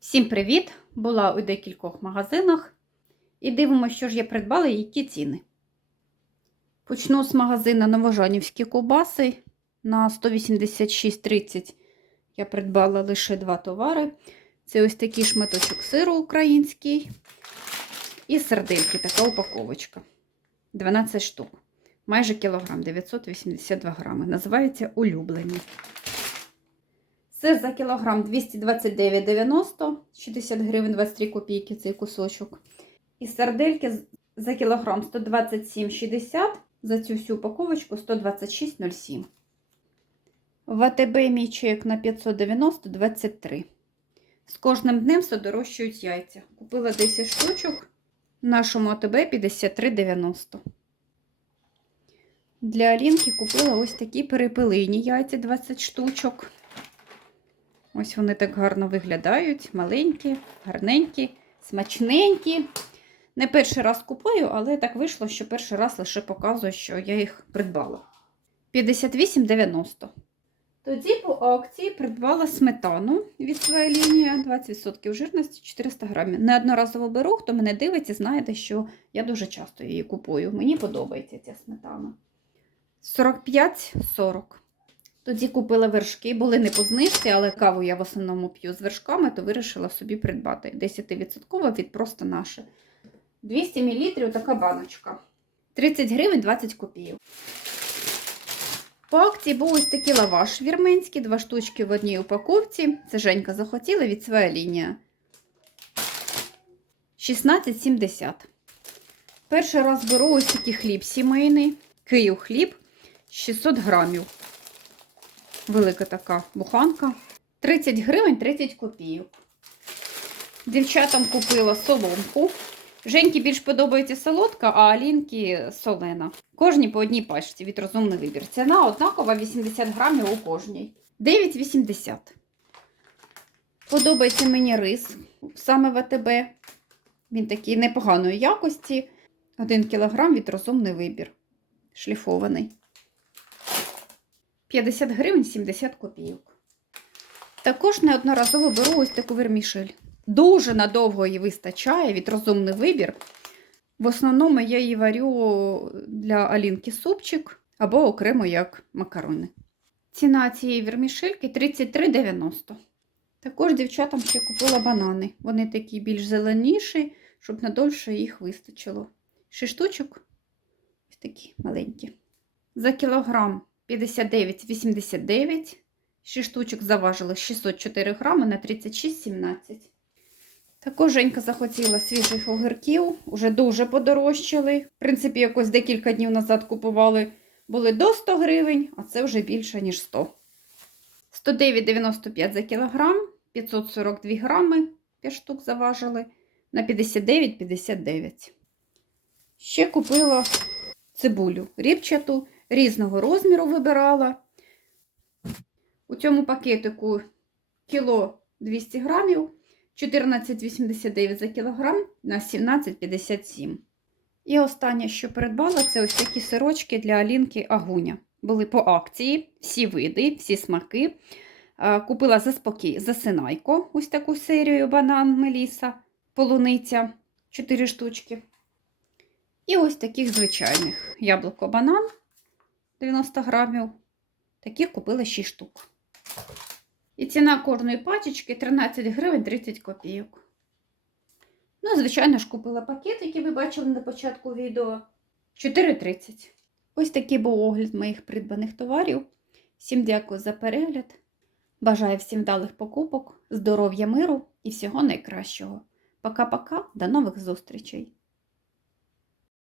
Всім привіт! Була у декількох магазинах і дивимося, що ж я придбала і які ціни. Почну з магазину Новожанівські ковбаси. На 186,30 я придбала лише два товари. Це ось такий шматочок сиру український і сердельки, така упаковочка. 12 штук. Майже кілограм, 982 грами. Називається улюблені. Сир за кілограм 229,90, 60 гривень 23 копійки цей кусочок. І сардельки за кілограм 127,60, за цю всю упаковочку 126,07. В АТБ мій чек на 590,23. З кожним днем все дорожчають яйця. Купила 10 штучок, нашому АТБ 53,90. Для Алінки купила ось такі перепелині яйця 20 штучок. Ось вони так гарно виглядають, маленькі, гарненькі, смачненькі. Не перший раз купую, але так вийшло, що перший раз лише показую, що я їх придбала. 58,90. Тоді по акції придбала сметану від своєї лінії 20% жирності 400 грамів. Неодноразово беру, хто мене дивиться, знаєте, що я дуже часто її купую. Мені подобається ця сметана. 45,40. Тоді купила вершки, були не по знижці, але каву я в основному п'ю з вершками, то вирішила собі придбати 10% від просто наше. 200 мл така баночка. 30 гривень 20 копійок. По акції був ось такий лаваш вірменський, два штучки в одній упаковці. Це Женька захотіла від своя лінія. 16,70. Перший раз беру ось такий хліб сімейний. Київ хліб 600 грамів. Велика така буханка. 30 гривень 30 копійок. Дівчатам купила соломку. Женьки більш подобається солодка, а Алінки солена. Кожні по одній пачці від розумний вибір. Ціна однакова 80 грамів у кожній. 9,80. Подобається мені рис саме в АТБ. Він такий непоганої якості. 1 кг від розумний вибір. Шліфований. 50 гривень 70 копійок. Також неодноразово беру ось таку вермішель. Дуже надовго її вистачає від розумний вибір. В основному я її варю для Алінки супчик або окремо як макарони. Ціна цієї вермішельки 33,90. Також дівчатам ще купила банани. Вони такі більш зеленіші, щоб надовше їх вистачило. 6 штучок ось такі маленькі. За кілограм 59,89. 6 штучок заважили 604 грами на 36,17. Також Женька захотіла свіжих огірків, уже дуже подорожчали. В принципі, якось декілька днів назад купували, були до 100 гривень, а це вже більше, ніж 100. 109,95 за кілограм, 542 грами 5 штук заважили на 59,59. Ще купила цибулю рібчату, різного розміру вибирала. У цьому пакетику кіло 200 грамів. 14,89 за кілограм на 17,57. І останнє, що придбала, це ось такі сирочки для Алінки Агуня. Були по акції, всі види, всі смаки. Купила заспокій засинайко, ось таку серію банан Меліса, полуниця 4 штучки. І ось таких звичайних яблуко банан 90 грамів. Таких купила 6 штук. І ціна кожної пачечки 13 гривень 30 копійок. Ну, звичайно ж, купила пакет, який ви бачили на початку відео. 4,30. Ось такий був огляд моїх придбаних товарів. Всім дякую за перегляд. Бажаю всім вдалих покупок, здоров'я, миру і всього найкращого. Пока-пока, до нових зустрічей!